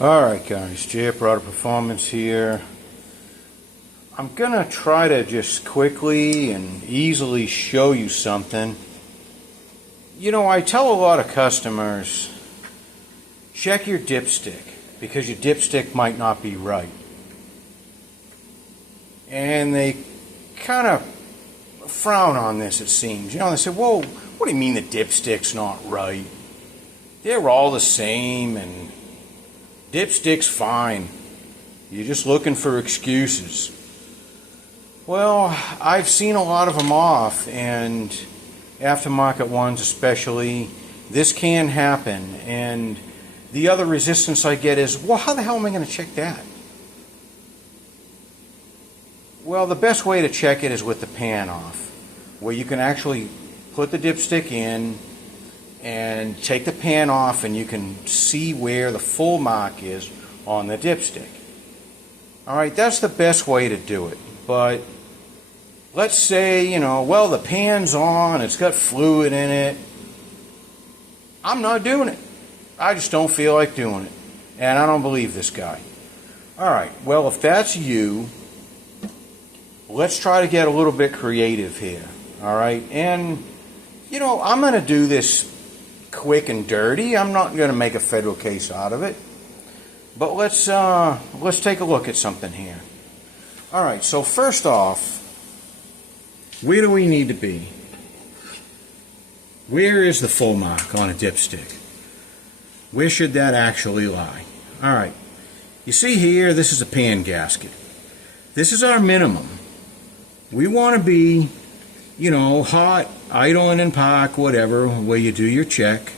Alright guys, GM Auto Performance here. I'm gonna try to just quickly and easily show you something. You know, I tell a lot of customers, check your dipstick, because your dipstick might not be right. And they kind of frown on this, it seems. You know, they say, well, what do you mean the dipstick's not right? They're all the same, and dipstick's fine. You're just looking for excuses. Well, I've seen a lot of them off, and aftermarket ones especially. This can happen, and the other resistance I get is, well, how the hell am I going to check that? Well, the best way to check it is with the pan off, where you can actually put the dipstick in and take the pan off, and you can see where the full mark is on the dipstick. Alright, that's the best way to do it. But let's say, you know, well, the pan's on, it's got fluid in it. I'm not doing it. I just don't feel like doing it. And I don't believe this guy. Alright, well, if that's you, let's try to get a little bit creative here. Alright, and you know, I'm going to do this quick and dirty. I'm not going to make a federal case out of it. But let's take a look at something here. Alright, so first off, where do we need to be? Where is the full mark on a dipstick? Where should that actually lie? Alright, you see here, this is a pan gasket. This is our minimum. We want to be, you know, hot, idling in park, whatever, where you do your check.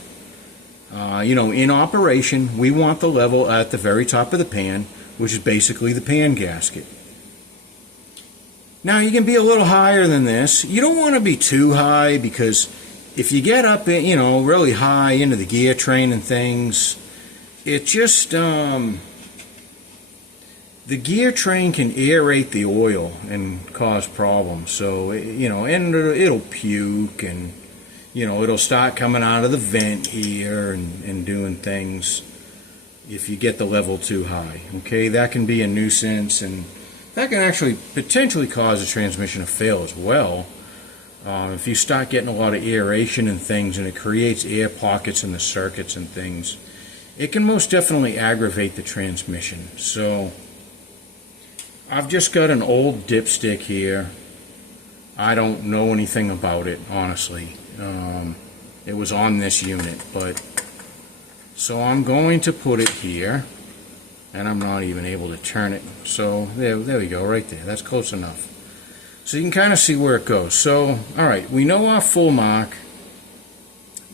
You know, in operation, we want the level at the very top of the pan, which is basically the pan gasket. Now, you can be a little higher than this. You don't want to be too high, because if you get up, you know, really high into the gear train and things, it just, the gear train can aerate the oil and cause problems. So, you know, and it'll puke, and, you know, it'll start coming out of the vent here and doing things if you get the level too high. Okay, that can be a nuisance, and that can actually potentially cause a transmission to fail as well. If you start getting a lot of aeration and things, and it creates air pockets in the circuits and things, it can most definitely aggravate the transmission. So I've just got an old dipstick here. I don't know anything about it, honestly. It was on this unit, but so I'm going to put it here, and I'm not even able to turn it. So there we go, right there. That's close enough. So you can kind of see where it goes. So, alright, we know our full mark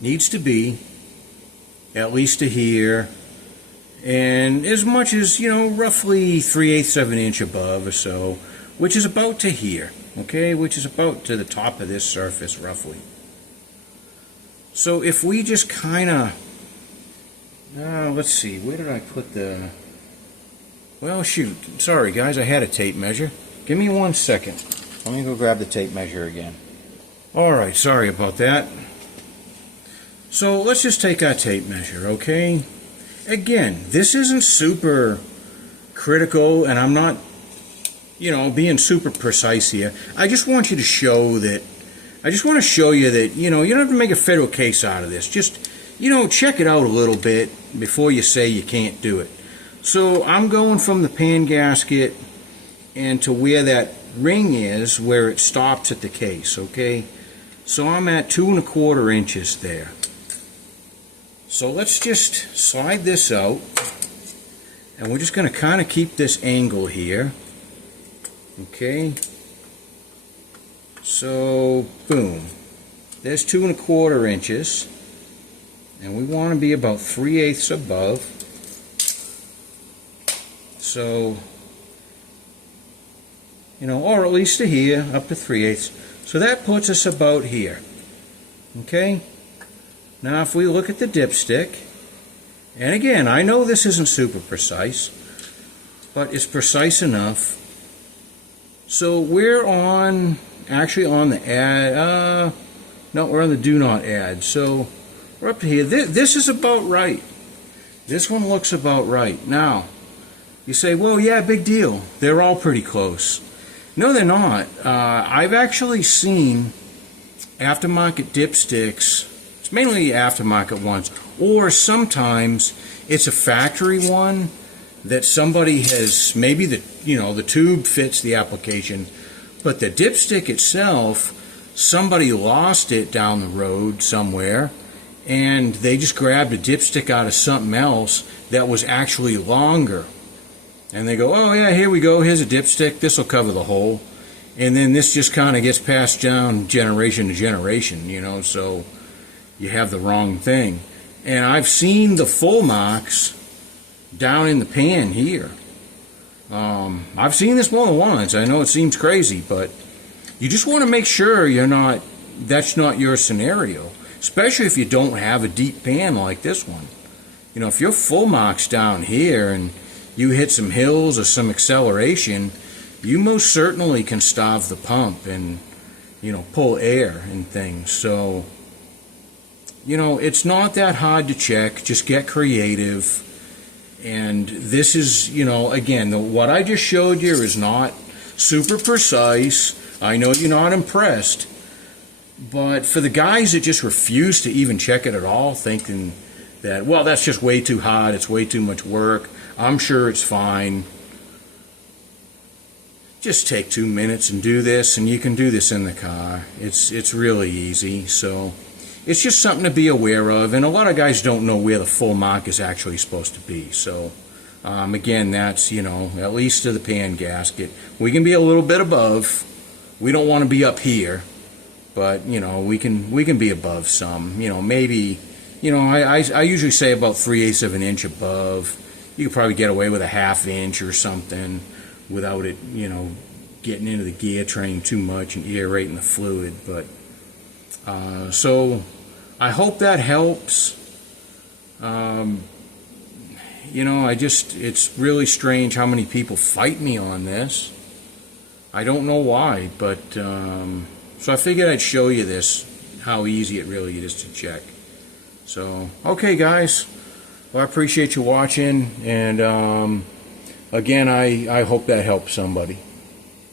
needs to be at least to here, and as much as, you know, roughly 3/8 of an inch above or so, which is about to here, okay, which is about to the top of this surface roughly. So if we just kind of, let's see, where did I put the, well, shoot, sorry guys, I had a tape measure. Give me 1 second. Let me go grab the tape measure again. Alright, sorry about that. So let's just take our tape measure, okay? Again, this isn't super critical, and I'm not, you know, being super precise here. I just want you to show that, I just want to show you that, you know, you don't have to make a federal case out of this. Just, you know, check it out a little bit before you say you can't do it. So I'm going from the pan gasket and to where that ring is, where it stops at the case, okay? So I'm at 2 1/4 inches there. So let's just slide this out, and we're just going to kind of keep this angle here, okay? So boom, there's 2 1/4 inches, and we want to be about 3/8 above. So, you know, or at least to here, up to 3/8. So that puts us about here. Okay? Now if we look at the dipstick, and again, I know this isn't super precise, but it's precise enough. So we're on, actually on the add, no, we're on the do not add. So we're up to here. This is about right. This one looks about right. Now, you say, well, yeah, big deal. They're all pretty close. No, they're not. I've actually seen aftermarket dipsticks. It's mainly aftermarket ones, or sometimes it's a factory one that somebody has, maybe the tube fits the application, but the dipstick itself, somebody lost it down the road somewhere, and they just grabbed a dipstick out of something else that was actually longer. And they go, oh yeah, here we go, here's a dipstick, this will cover the hole. And then this just kind of gets passed down generation to generation, so you have the wrong thing. And I've seen the full marks down in the pan here. I've seen this more than once. I know it seems crazy, but you just want to make sure that's not your scenario, especially if you don't have a deep pan like this one. If your full mark's down here and you hit some hills or some acceleration, you most certainly can starve the pump and pull air and things. So it's not that hard to check. Just get creative. And this is, again, what I just showed you is not super precise. I know you're not impressed, but for the guys that just refuse to even check it at all, thinking that, well, that's just way too hard, it's way too much work, I'm sure it's fine. Just take 2 minutes and do this, and you can do this in the car. It's really easy. So it's just something to be aware of, and a lot of guys don't know where the full mark is actually supposed to be. So again, that's at least to the pan gasket. We can be a little bit above. We don't want to be up here, but we can be above some. Maybe I usually say about 3/8 of an inch above. You could probably get away with a 1/2 inch or something without it, getting into the gear train too much and aerating the fluid. But so I hope that helps. It's really strange how many people fight me on this. I don't know why, but so I figured I'd show you this, how easy it really is to check. So, okay guys, well, I appreciate you watching, and again, I hope that helps somebody.